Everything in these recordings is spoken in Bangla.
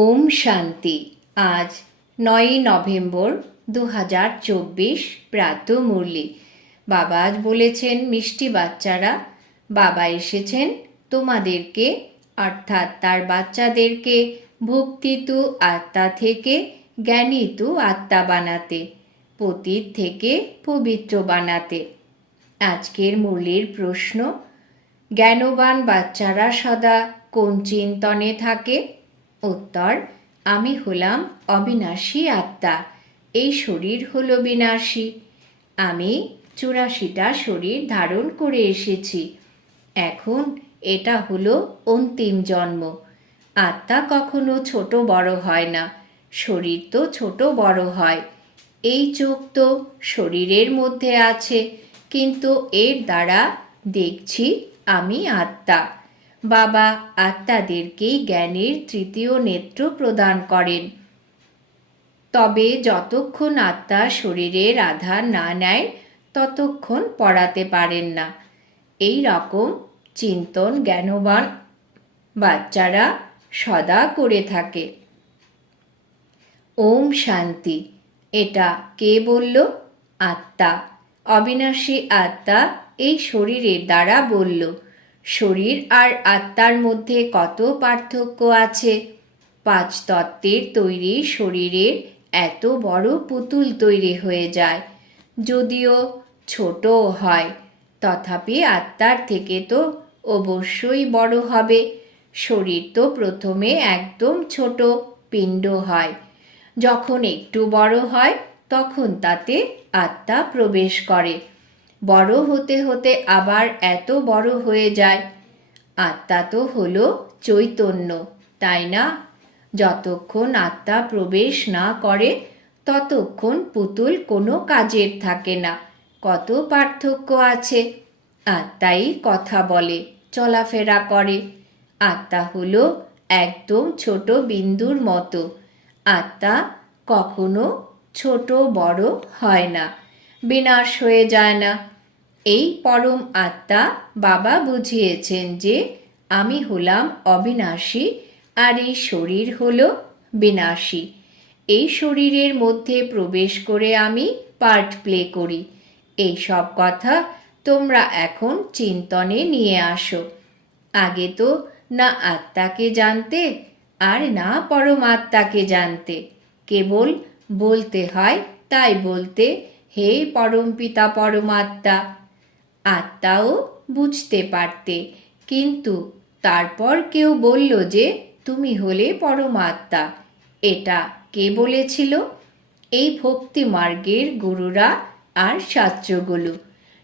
ওম শান্তি। আজ 9ই নভেম্বর 2024 প্রাতঃ মুরলি। বাবা আজ বলেছেন, মিষ্টি বাচ্চারা, বাবা এসেছেন তোমাদেরকে অর্থাৎ তার বাচ্চাদেরকে ভক্তিতু আত্মা থেকে জ্ঞানীতু আত্মা বানাতে, পতিত থেকে পবিত্র বানাতে। আজকের মুরলির প্রশ্ন, জ্ঞানবান বাচ্চারা সদা কোন চিন্তনে থাকে? উত্তর, আমি হলাম অবিনাশী আত্মা, এই শরীর হলো বিনাশী। আমি 84টা শরীর ধারণ করে এসেছি। এখন এটা হলো অন্তিম জন্ম। আত্মা কখনো ছোট বড় হয় না, শরীর তো ছোট বড় হয়। এই চোখ তো শরীরের মধ্যে আছে, কিন্তু এর দ্বারা দেখছি আমি আত্মা। বাবা আত্মাদেরকেই জ্ঞানের তৃতীয় নেত্র প্রদান করেন। তবে যতক্ষণ আত্মা শরীরের আধার না নেয় ততক্ষণ পড়াতে পারেন না। এই রকম চিন্তন জ্ঞানবান বাচ্চারা সদা করে থাকে। ওম শান্তি। এটা কে বলল? আত্মা, অবিনাশী আত্মা এই শরীরের দ্বারা বলল। শরীর আর আত্মার মধ্যে কত পার্থক্য আছে! 5 তত্ত্বের তৈরি শরীরের এত বড় পুতুল তৈরি হয়ে যায়। যদিও ছোট হয়, তথাপি আত্মার থেকে তো অবশ্যই বড় হবে। শরীর তো প্রথমে একদম ছোট পিণ্ড হয়, যখন একটু বড় হয় তখন তাতে আত্মা প্রবেশ করে। বড় হতে হতে আবার এত বড় হয়ে যায়। আত্মা তো হলো চৈতন্য, তাই না? যতক্ষণ আত্মা প্রবেশ না করে ততক্ষণ পুতুল কোনো কাজের থাকে না। কত পার্থক্য আছে! আত্মাই কথা বলে, চলাফেরা করে। আত্মা হলো একদম ছোট বিন্দুর মতো। আত্মা কখনো ছোট বড় হয় না, বিনাশ হয়ে যায় না। এই পরম আত্মা বাবা বুঝিয়েছেন যে আমি হলাম অবিনাশী আর এই শরীর হলো বিনাশী। এই শরীরের মধ্যে প্রবেশ করে আমি পার্ট প্লে করি। এই সব কথা তোমরা এখন চিন্তনে নিয়ে আসো। আগে তো না আত্মাকে জানতে আর না পরমাত্মাকে জানতে। কেবল বলতে হয়, তাই বলতে, হে পরমপিতা পরমাত্মা। আত্মাও বুঝতে পারতে, কিন্তু তারপর কেউ বলল যে তুমি হলে পরমাত্মা। এটা কে বলেছিল? এই ভক্তি মার্গের গুরুরা আর শাস্ত্রগুলো।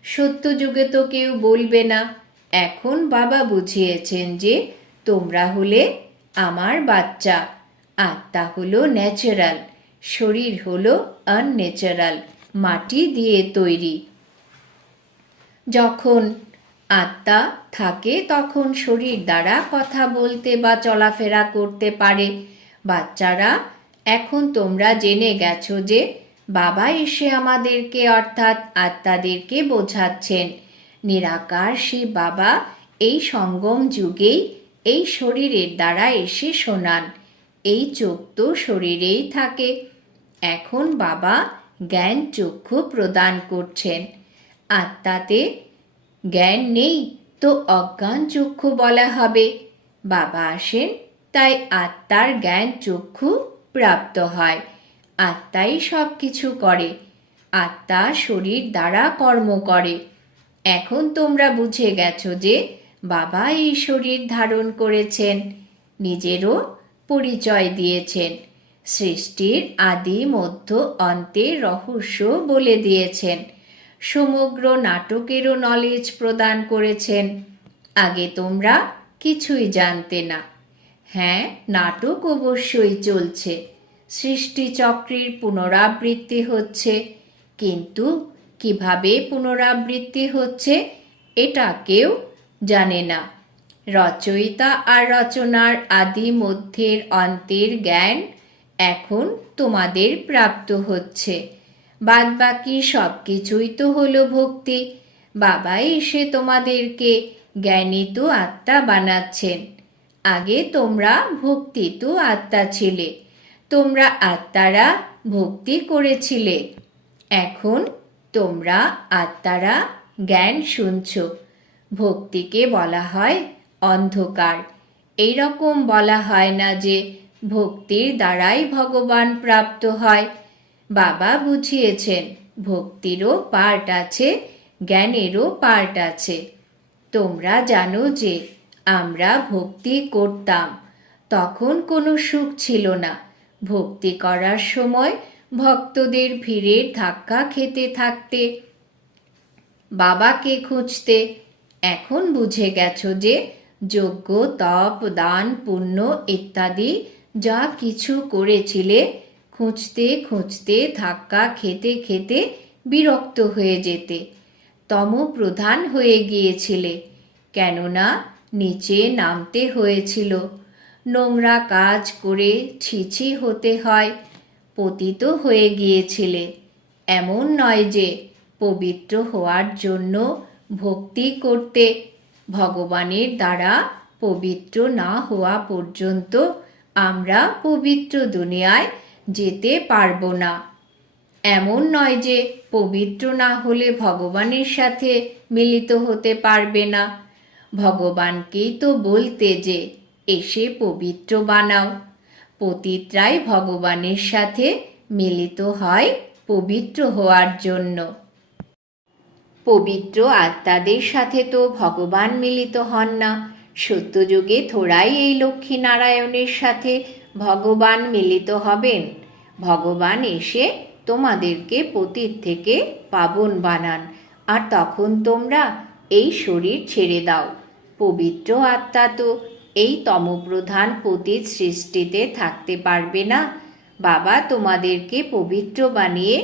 সত্যযুগে তো কেউ বলবে না। এখন বাবা বুঝিয়েছেন যে তোমরা হলে আমার বাচ্চা। আত্মা হলো ন্যাচারাল, শরীর হলো আনন্যাচারাল, মাটি দিয়ে তৈরি। যখন আত্মা থাকে তখন শরীর দ্বারা কথা বলতে বা চলাফেরা করতে পারে। বাচ্চারা, এখন তোমরা জেনে গেছো যে বাবা এসে আমাদেরকে অর্থাৎ আত্মাদেরকে বোঝাচ্ছেন। নিরাকার শিব বাবা এই সঙ্গম যুগেই এই শরীরের দ্বারা এসে শোনান। এই চোখ তো শরীরেই থাকে। এখন বাবা জ্ঞান চক্ষু প্রদান করছেন। আত্মাতে জ্ঞান নেই তো অজ্ঞান চক্ষু বলা হবে। বাবা আসেন, তাই আত্মার জ্ঞান চক্ষু প্রাপ্ত হয়। আত্মাই সব কিছু করে। আত্মা শরীর দ্বারা কর্ম করে। এখন তোমরা বুঝে গেছো যে বাবা এই শরীর ধারণ করেছেন, নিজেরও পরিচয় দিয়েছেন, সৃষ্টির আদি মধ্য অন্তের রহস্য বলে দিয়েছেন, সমগ্র নাটকেরও নলেজ প্রদান করেছেন। আগে তোমরা কিছুই জানতে না। হ্যাঁ, নাটক অবশ্যই চলছে, সৃষ্টিচক্রের পুনরাবৃত্তি হচ্ছে, কিন্তু কিভাবে পুনরাবৃত্তি হচ্ছে এটা কেউ জানে না। রচয়িতা আর রচনার আদি মধ্যের অন্তের জ্ঞান এখন তোমাদের প্রাপ্ত হচ্ছে। বাদবাকি সব কিছুই তো হলো ভক্তি। বাবা এসে তোমাদেরকে জ্ঞানী তো আত্মা বানাচ্ছেন। আগে তোমরা ভক্তিত আত্মা ছিলে, তোমরা আত্মারা ভক্তি করেছিলে। এখন তোমরা আত্মারা জ্ঞান শুনছ। ভক্তিকে বলা হয় অন্ধকার। এইরকম বলা হয় না যে ভক্তির দ্বারাই ভগবান প্রাপ্ত হয়। বাবা বুঝিয়েছেন ভক্তিরও পার্ট আছে, জ্ঞানেরও পার্ট আছে। তোমরা জানো যে আমরা ভক্তি করতাম, তখন কোনো সুখ ছিল না। ভক্তি করার সময় ভক্তদের ভিড়ের ধাক্কা খেতে থাকতে, বাবাকে খুঁজতে। এখন বুঝে গেছো যে যজ্ঞ, তপ, দান, পুণ্য ইত্যাদি যা কিছু করেছিলে, খুঁজতে খুঁজতে ধাক্কা খেতে খেতে বিরক্ত হয়ে যেতে, তমপ্রধান হয়ে গিয়েছিলে। কেননা নিচে নামতে হয়েছিল, নোংরা কাজ করে ছিছি হতে হয়, পতিত হয়ে গিয়েছিলে। এমন নয় যে পবিত্র হওয়ার জন্য ভক্তি করতে, ভগবানের দ্বারা পবিত্র না হওয়া পর্যন্ত আমরা পবিত্র দুনিয়ায় যেতে পারবো না। এমন নয় যে পবিত্র না হলে ভগবানের সাথে মিলিত হতে পারবে না। ভগবানকেই তো বলতে যে এসে পবিত্র বানাও। পতিতরাই ভগবানের সাথে মিলিত হয় পবিত্র হওয়ার জন্য। পবিত্র আত্মাদের সাথে তো ভগবান মিলিত হন না। সত্যযুগে থোড়াই এই লক্ষ্মীনারায়ণের সাথে ভগবান মিলিত হবেন। ভগবান এসে তোমাদেরকে পতিত থেকে পাবন বানান, আর তখন তোমরা এই শরীর ছেড়ে দাও। পবিত্র আত্মা তো এই তমপ্রধান পতিত সৃষ্টিতে থাকতে পারবে না। বাবা তোমাদেরকে পবিত্র বানিয়ে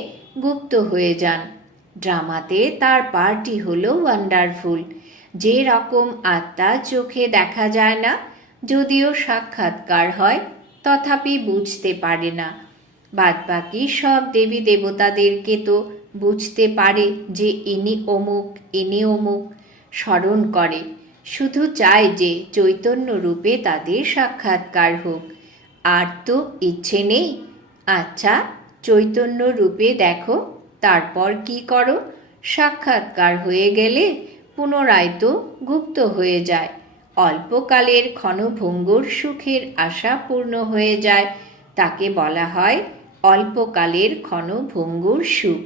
গুপ্ত হয়ে যান। ড্রামাতে তার পার্টি হলো ওয়ান্ডারফুল। যে রকম আত্মা চোখে দেখা যায় না, যদিও সাক্ষাৎকার হয় তথাপি বুঝতে পারে না। বাদবাকি সব দেবী দেবতাদেরকে তো বুঝতে পারে যে ইনি অমুক, ইনি অমুক, স্মরণ করে, শুধু চায় যে চৈতন্য রূপে তাদের সাক্ষাৎকার হোক। আর তো ইচ্ছে নেই। আচ্ছা, চৈতন্য রূপে দেখো, তারপর কি করো? সাক্ষাৎকার হয়ে গেলে পুনরায় তো গুপ্ত হয়ে যায়। অল্পকালের ক্ষণভঙ্গুর সুখের আশা পূর্ণ হয়ে যায়, তাকে বলা হয় অল্পকালের ক্ষণভঙ্গুর সুখ।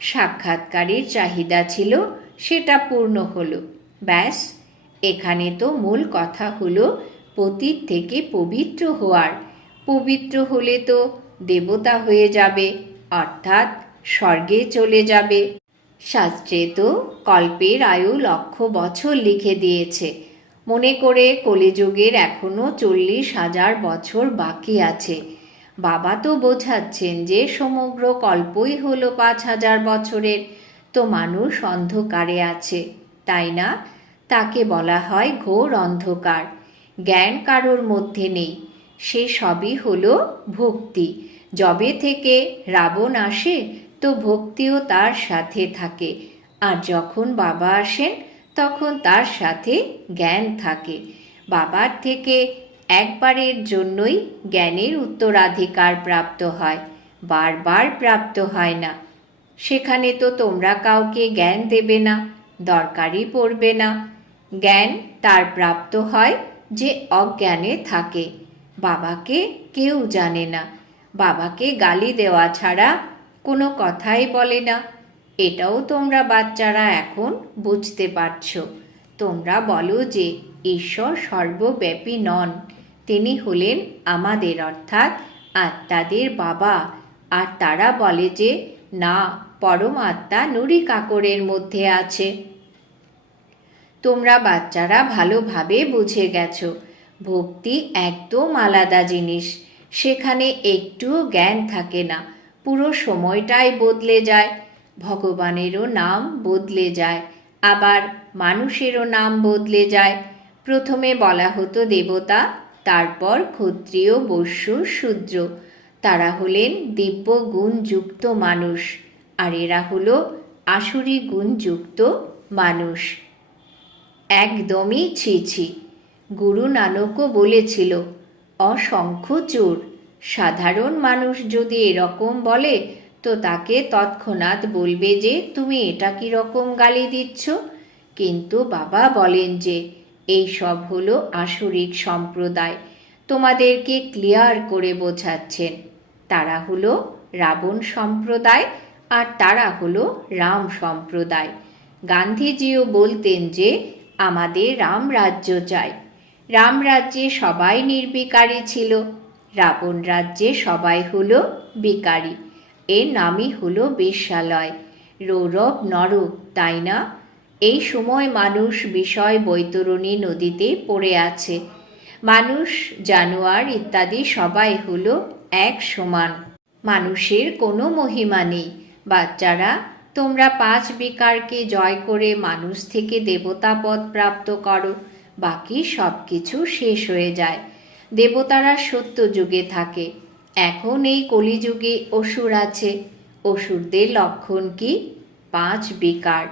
সাক্ষাৎকারের চাহিদা ছিল, সেটা পূর্ণ হলো, ব্যাস। এখানে তো মূল কথা হলো পতিত থেকে পবিত্র হওয়ার। পবিত্র হলে তো দেবতা হয়ে যাবে, অর্থাৎ স্বর্গে চলে যাবে। শাস্ত্রে তো কল্পের আয়ু 1,00,000 বছর লিখে দিয়েছে। মনে করে কলিযুগের এখনো 40,000 বছর বাকি আছে। বাবা তো বোঝাচ্ছেন যে সমগ্র কল্পই হলো 5,000 বছরের। তো মানুষ অন্ধকারে আছে, তাই না? তাকে বলা হয় ঘোর অন্ধকার। জ্ঞান কারোর মধ্যে নেই, সে সবই হলো ভক্তি। যবে থেকে রাবণ আসে তো ভক্তিও তার সাথে থাকে, আর যখন বাবা আসেন তখন তার সাথে জ্ঞান থাকে। বাবার থেকে একবারের জন্যই জ্ঞানের উত্তরাধিকার প্রাপ্ত হয়, বারবার প্রাপ্ত হয় না। সেখানে তো তোমরা কাউকে জ্ঞান দেবে না, দরকারই পড়বে না। জ্ঞান তার প্রাপ্ত হয় যে অজ্ঞানে থাকে। বাবাকে কেউ জানে না, বাবাকে গালি দেওয়া ছাড়া কোনো কথাই বলে না। এটাও তোমরা বাচ্চারা এখন বুঝতে পারছো। তোমরা বলো যে ঈশ্বর সর্বব্যাপী নন, তিনি হলেন আমাদের অর্থাৎ আত্মাদের বাবা। আর তারা বলে যে না, পরমাত্মা নুড়ি কাকরের মধ্যে আছে। তোমরা বাচ্চারা ভালোভাবে বুঝে গেছো, ভক্তি একদম আলাদা জিনিস। সেখানে একটুও জ্ঞান থাকে না, পুরো সময়টাই বদলে যায়। ভগবানেরও নাম বদলে যায়, আবার মানুষেরও নাম বদলে যায়। প্রথমে বলা হতো দেবতা, তারপর ক্ষত্রিয়, বৈশ্য, শূদ্র। তারা হলেন দিব্য গুণযুক্ত মানুষ, আর এরা হলো আসুরি গুণযুক্ত মানুষ। একদমই ছি ছি। গুরু নানকও বলেছিল, অসংখ্য চোর। সাধারণ মানুষ যদি এরকম বলে তো তাকে তৎক্ষণাৎ বলবে যে তুমি এটা কীরকম গালি দিচ্ছ। কিন্তু বাবা বলেন যে এই সব হলো আসরিক সম্প্রদায়। তোমাদেরকে ক্লিয়ার করে বোঝাচ্ছেন, তারা হলো রাবণ সম্প্রদায় আর তারা হলো রাম সম্প্রদায়। গান্ধীজিও বলতেন যে আমাদের রাম রাজ্য চাই। রাম রাজ্যে সবাই নির্বিকারী ছিল, রাবণ রাজ্যে সবাই হলো বিকারী। এর নামই হলো বেশ্যালয়। রৌরব নরক, তাই না? এই সময় মানুষ বিষয় বৈতরণী নদীতে পড়ে আছে। মানুষ, জানোয়ার ইত্যাদি সবাই হলো এক সমান। মানুষের কোনো মহিমা নেই। বাচ্চারা, তোমরা 5 বিকারকে জয় করে মানুষ থেকে দেবতা পদ প্রাপ্ত করো। বাকি সব কিছু শেষ হয়ে যায়। দেবতারা সত্য যুগে থাকে। এখন এই কলিযুগে অসুর আছে। অসুরদের লক্ষণ কি? 5 বিকার।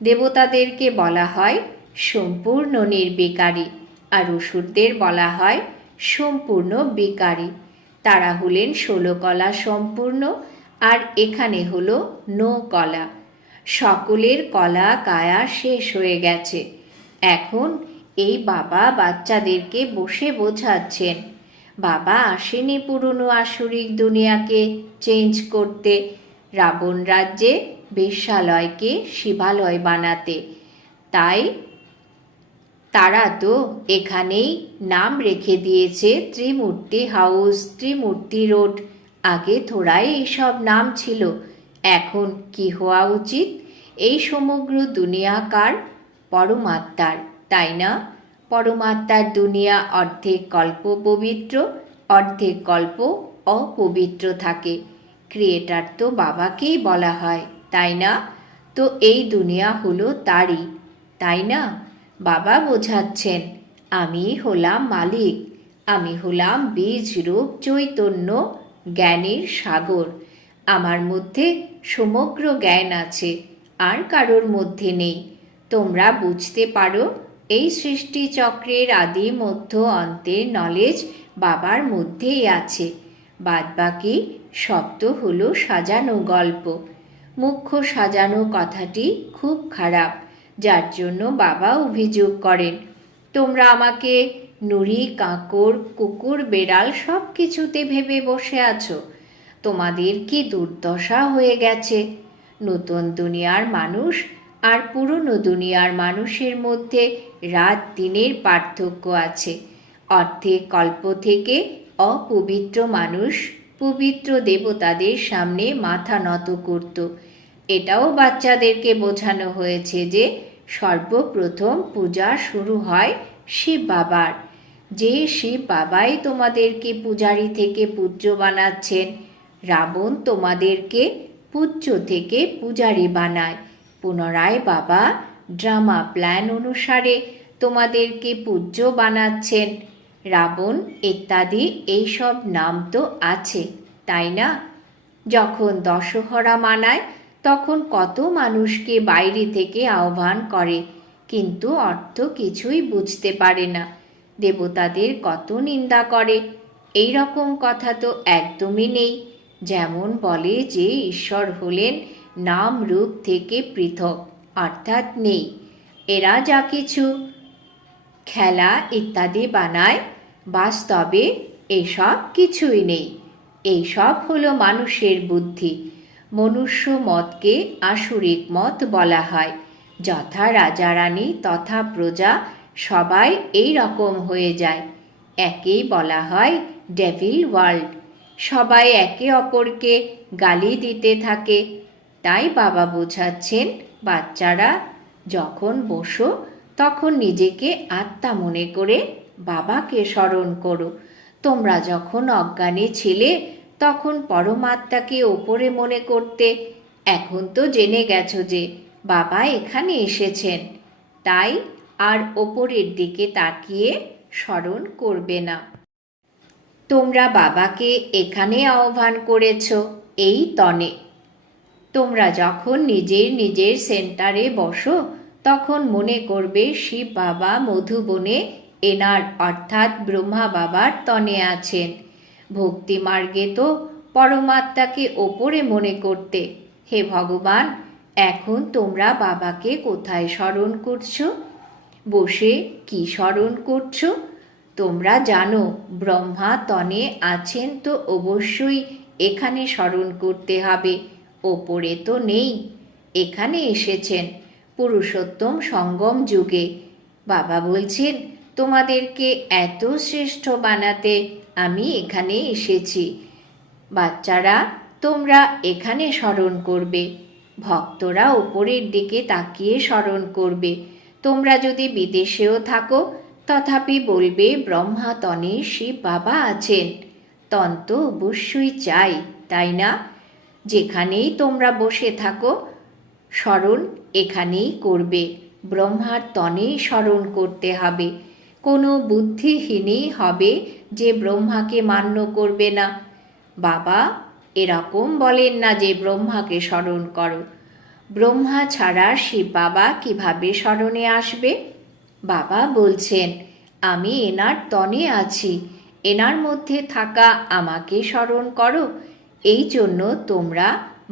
দেবতাদেরকে বলা হয় সম্পূর্ণ নির্বিকারী, আর অসুরদের বলা হয় সম্পূর্ণ বিকারী। তারা হলেন 16 কলা সম্পূর্ণ, আর এখানে হলো 9 কলা। সকলের কলা কায়া শেষ হয়ে গেছে। এখন এই বাবা বাচ্চাদেরকে বসে বোঝাচ্ছেন। বাবা আসেনি পুরনো আসরিক দুনিয়াকে চেঞ্জ করতে, রাবণ রাজ্যে বেশ্যালয়কে শিবালয় বানাতে। তাই তারা তো এখানেই নাম রেখে দিয়েছে ত্রিমূর্তি হাউস, ত্রিমূর্তি রোড। আগে থোড়াই এইসব নাম ছিল। এখন কি হওয়া উচিত? এই সমগ্র দুনিয়া কার? পরমাত্মার, তাই না? পরমাত্মার দুনিয়া অর্ধেক কল্প পবিত্র, অর্ধেক কল্প অপবিত্র থাকে। ক্রিয়েটার তো বাবাকেই বলা হয়, তাই না? তো এই দুনিয়া হলো তারই, তাই না? বাবা বোঝাচ্ছেন, আমি হলাম মালিক। আমি হলাম বীজ রূপ চৈতন্য, জ্ঞানের সাগর। আমার মধ্যে সমগ্র জ্ঞান আছে, আর কারোর মধ্যে নেই। তোমরা বুঝতে পারো এই সৃষ্টি চক্রের আদি মধ্য অন্তের নলেজ বাবার মধ্যেই আছে। বাদবাকি সব তো হলো সাজানো গল্প। মুখ্য সাজানো কথাটি খুব খারাপ, যার জন্য বাবা অভিযোগ করেন, তোমরা আমাকে নুড়ি, কাঁকড়, কুকুর, বেড়াল সব কিছুতে ভেবে বসে আছো। তোমাদের কি দুর্দশা হয়ে গেছে। নতুন দুনিয়ার মানুষ আর পুরনো দুনিয়ার মানুষের মধ্যে রাত দিনের পার্থক্য আছে। অর্ধেক কল্প থেকে অপবিত্র মানুষ পবিত্র দেবতাদের সামনে মাথা নত করত। এটাও বাচ্চাদেরকে বোঝানো হয়েছে যে সর্বপ্রথম পূজা শুরু হয় শিব বাবার। যে শিব বাবাই তোমাদেরকে পূজারী থেকে পূজ্য বানাচ্ছেন। রাবণ তোমাদেরকে পূজ্য থেকে পূজারী বানায়। পুনরায় বাবা ড্রামা প্ল্যান অনুসারে তোমাদেরকে পূজ্য বানাচ্ছেন। রাবণ ইত্যাদি এইসব নাম তো আছে, তাই না? যখন দশহরা মানায় তখন কত মানুষকে বাইরে থেকে আহ্বান করে, কিন্তু অর্থ কিছুই বুঝতে পারে না। দেবতাদের কত নিন্দা করে। এই রকম কথা তো একদমই নেই। যেমন বলে যে ঈশ্বর হলেন নাম রূপ থেকে পৃথক, অর্থাৎ নেই। এরা যা কিছু খেলা ইত্যাদি বানায়, বাস্তবে এসব কিছুই নেই। এইসব হলো মানুষের বুদ্ধি। মনুষ্য মতকে আসরিক মত বলা হয়। যথা রাজা রানী তথা প্রজা, সবাই এই রকম হয়ে যায়। একেই বলা হয় ডেভিল ওয়ার্ল্ড। সবাই একে অপরকে গালি দিতে থাকে। তাই বাবা বোঝাচ্ছেন, বাচ্চারা যখন বসো তখন নিজেকে আত্মা মনে করে বাবাকে স্মরণ করো। তোমরা যখন অজ্ঞানী ছিলে তখন পরমাত্মাকে ওপরে মনে করতে। এখন তো জেনে গেছো যে বাবা এখানে এসেছেন, তাই আর ওপরের দিকে তাকিয়ে স্মরণ করবে না। তোমরা বাবাকে এখানে আহ্বান করেছ, এই তনে। তোমরা যখন নিজের নিজের সেন্টারে বসো তখন মনে করবে শিব বাবা মধুবনে এনার অর্থাৎ ব্রহ্মা বাবার তনে আছেন। ভক্তি মার্গে তো পরমাত্মাকে ওপরে মনে করতে। হে ভগবান, এখন তোমরা বাবাকে কোথায় স্মরণ করছো? বসে কি স্মরণ করছো? তোমরা জানো ব্রহ্মা তনে আছেন, তো অবশ্যই এখানে স্মরণ করতে হবে। ওপরে তো নেই, এখানে এসেছেন পুরুষোত্তম সঙ্গম যুগে। বাবা বলছেন তোমাদেরকে এত শ্রেষ্ঠ বানাতে আমি এখানে এসেছি। বাচ্চারা, তোমরা এখানে স্মরণ করবে, ভক্তরা ওপরের দিকে তাকিয়ে স্মরণ করবে। তোমরা যদি বিদেশেও থাকো তথাপি বলবে ব্রহ্মা তনে শিব বাবা আছেন। তন তো অবশ্যই চাই, তাই না? যেখানেই তোমরা বসে থাকো স্মরণ এখানেই করবে, ব্রহ্মার তনেই স্মরণ করতে হবে। কোনো বুদ্ধিহীনই হবে যে ব্রহ্মাকে মান্য করবে না। বাবা এরকম বলেন না যে ব্রহ্মাকে স্মরণ করো। ব্রহ্মা ছাড়া শিব বাবা কিভাবে স্মরণে আসবে? বাবা বলছেন আমি এনার তনে আছি, এনার মধ্যে থাকা আমাকে স্মরণ করো। এই জন্য তোমরা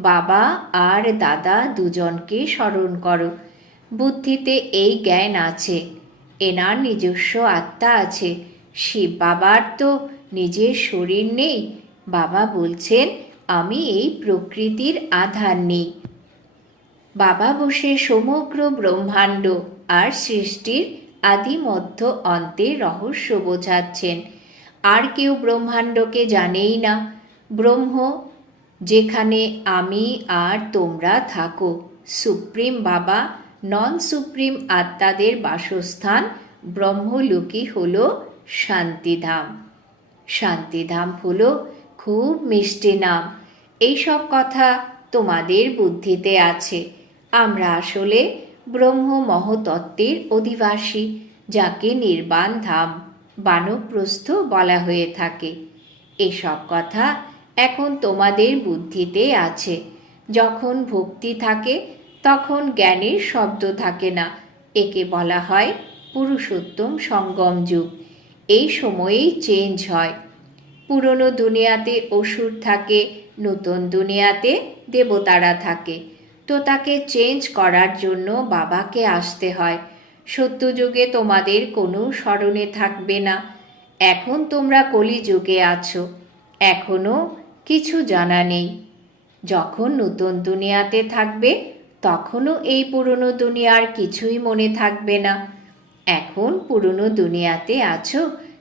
বাবা আর দাদা দুজনকে স্মরণ করো। বুদ্ধিতে এই জ্ঞান আছে, এনার নিজস্ব আত্মা আছে। শিব বাবার তো নিজের শরীর নেই। বাবা বলছেন আমি এই প্রকৃতির আধার নেই। বাবা বসে সমগ্র ব্রহ্মাণ্ড আর সৃষ্টির আদি মধ্য অন্তের রহস্য বোঝাচ্ছেন। আর কেউ ব্রহ্মাণ্ডকে জানেই না। ব্রহ্ম যেখানে আমি আর তোমরা থাকো, সুপ্রিম বাবা নন সুপ্রিম আত্মাদের বাসস্থান ব্রহ্মলোকই হল শান্তিধাম। শান্তিধাম হল খুব মিষ্টি নাম। এইসব কথা তোমাদের বুদ্ধিতে আছে। আমরা আসলে ব্রহ্ম মহতত্ত্বের অধিবাসী, যাকে নির্বাণ ধাম বানপ্রস্থ বলা হয়ে থাকে। এসব কথা এখন তোমাদের বুদ্ধিতে আছে। যখন ভক্তি থাকে তখন জ্ঞানের শব্দ থাকে না। একে বলা হয় পুরুষোত্তম সঙ্গম যুগ। এই সময়েই চেঞ্জ হয়। পুরনো দুনিয়াতে অসুর থাকে, নতুন দুনিয়াতে দেবতারা থাকে। তো তাকে চেঞ্জ করার জন্য বাবাকে আসতে হয়। সত্যযুগে তোমাদের কোনো স্মরণে থাকবে না। এখন তোমরা কলিযুগে আছো, এখনও কিছু জানা নেই। যখন নতুন দুনিয়াতে থাকবে তখনও এই পুরনো দুনিয়ার কিছুই মনে থাকবে না। এখন পুরনো দুনিয়াতে আছো,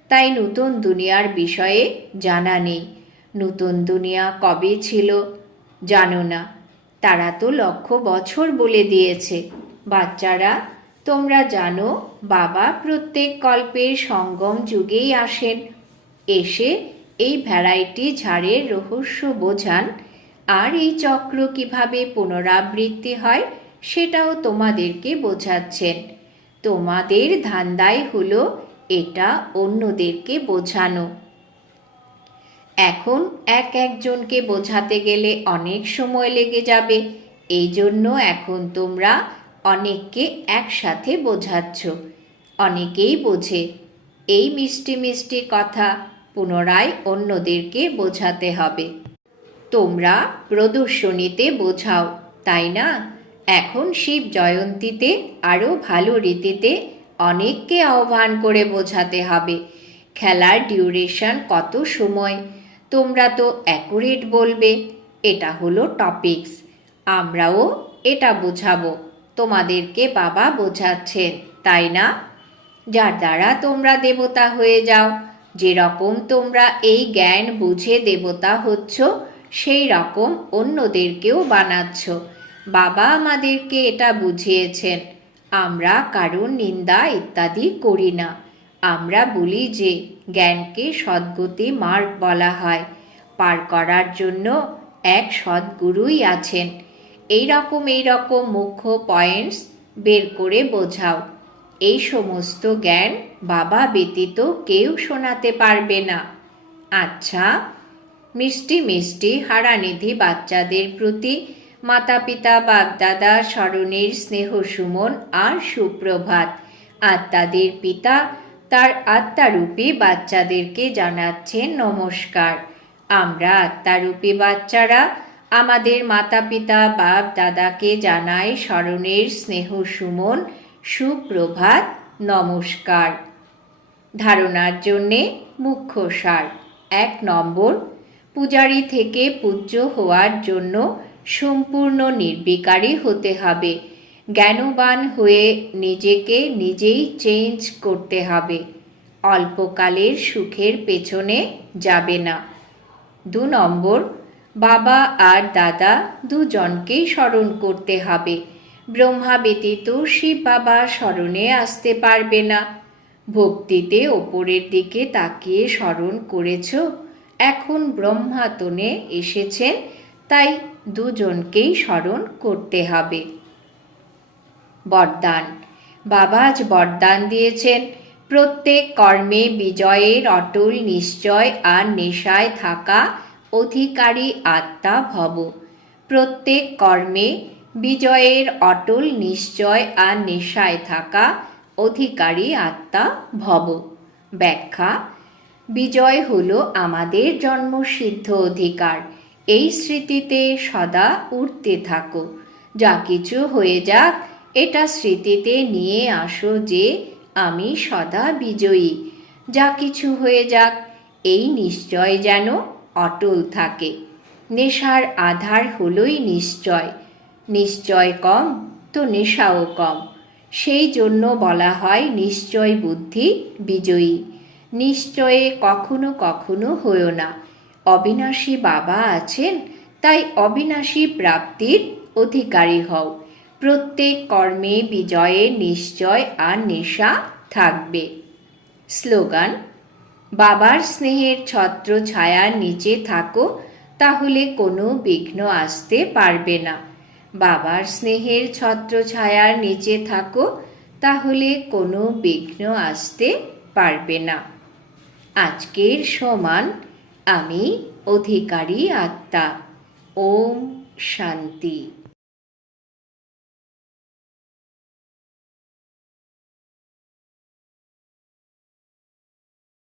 তাই নতুন দুনিয়ার বিষয়ে জানা নেই। নতুন দুনিয়া কবে ছিল জানো না। তারা তো লক্ষ বছর বলে দিয়েছে। বাচ্চারা, তোমরা জানো বাবা প্রত্যেক কল্পের সঙ্গম যুগেই আসেন। এসে এই ভ্যারাইটি ঝাড়ের রহস্য বোঝান। আর এই চক্র কিভাবে পুনরাবৃত্তি হয় সেটাও তোমাদেরকে বোঝাচ্ছেন। তোমাদের ধান্দাই হলো এটা অন্যদেরকে বোঝানো। এখন একজনকে বোঝাতে গেলে অনেক সময় লেগে যাবে। এই জন্য এখন তোমরা অনেককে একসাথে বোঝাচ্ছ। অনেকেই বোঝে। এই মিষ্টি মিষ্টি কথা পুনরায় অন্যদেরকে বোঝাতে হবে। তোমরা প্রদর্শনীতে বোঝাও, তাই না? এখন শিব জয়ন্তীতে আরও ভালো রীতিতে অনেককে আহ্বান করে বোঝাতে হবে। খেলার ডিউরেশন কত সময় তোমরা তো অ্যাকুরেট বলবে। এটা হলো টপিকস। আমরাও এটা বোঝাবো। তোমাদেরকে বাবা বোঝাচ্ছেন, তাই না? যার দ্বারা তোমরা দেবতা হয়ে যাও। যেরকম তোমরা এই জ্ঞান বুঝে দেবতা হচ্ছ, সেই রকম অন্যদেরকেও বানাচ্ছ। বাবা আমাদেরকে এটা বুঝিয়েছেন। আমরা কারোর নিন্দা ইত্যাদি করি না। আমরা বলি যে জ্ঞানকে সদ্গতি মার্গ বলা হয়। পার করার জন্য এক সদ্গুরুই আছেন। এই রকম মুখ্য পয়েন্টস বের করে বোঝাও। এই সমস্ত জ্ঞান বাবা ব্যতীত কেউ শোনাতে পারবে না। আচ্ছা, মিষ্টি মিষ্টি হারানিধি বাচ্চাদের প্রতি মাতা পিতা বাপদাদা স্মরণের স্নেহ সুমন আর সুপ্রভাত। আত্মাদের পিতা তার আত্মারূপী বাচ্চাদেরকে জানাচ্ছেন নমস্কার। আমরা আত্মারূপী বাচ্চারা আমাদের মাতা পিতা বাপ দাদাকে জানাই স্মরণের স্নেহ সুমন, সুপ্রভাত, নমস্কার। ধারণার জন্যে মুখ্য সার। 1 নম্বর, পূজারী থেকে পূজ্য হওয়ার জন্য সম্পূর্ণ নির্বিকারী হতে হবে। জ্ঞানবান হয়ে নিজেকে নিজেই চেঞ্জ করতে হবে। অল্পকালের সুখের পেছনে যাবে না। 2 নম্বর, বাবা আর দাদা দুজনকেই স্মরণ করতে হবে। ব্রহ্মা ব্যতীত শিব বাবা স্মরণে আসতে পারবে না। ভক্তিতে ওপরের দিকে তাকিয়ে স্মরণ করেছ, এখন ব্রহ্মাতনে এসেছেন, তাই দুজনকেই স্মরণ করতে হবে। বরদান। বাবা আজ বরদান দিয়েছেন, প্রত্যেক কর্মে বিজয়ের অটল নিশ্চয় আর নেশায় থাকা অধিকারী আত্মা ভব। প্রত্যেক কর্মে বিজয়ের অটল নিশ্চয় আর নেশায় থাকা অধিকারী আত্মা ভব। ব্যাখ্যা। বিজয় হলো আমাদের জন্মসিদ্ধ অধিকার। এই স্মৃতিতে সদা উঠতে থাকো। যা কিছু হয়ে যাক, এটা স্মৃতিতে নিয়ে আসো যে আমি সদা বিজয়ী। যা কিছু হয়ে যাক, এই নিশ্চয় যেন অটল থাকে। নেশার আধার হলোই নিশ্চয়। নিশ্চয় কম তো নেশাও কম। সেই জন্য বলা হয় নিশ্চয় বুদ্ধি বিজয়ী। নিশ্চয়ে কখনো কখনো হয়ো না। অবিনাশী বাবা আছেন, তাই অবিনাশী প্রাপ্তির অধিকারী হও। প্রত্যেক কর্মে বিজয়ের নিশ্চয় আর নেশা থাকবে। স্লোগান। বাবার স্নেহের ছত্র ছায়ার নিচে থাকো, তাহলে কোনো বিঘ্ন আসতে পারবে না। বাবার স্নেহের ছত্র ছায়ার নিচে থাকো, তাহলে কোনো বিঘ্ন আসতে পারবে না। আজকের সমান আমি অধিকারী আত্মা। ওম শান্তি।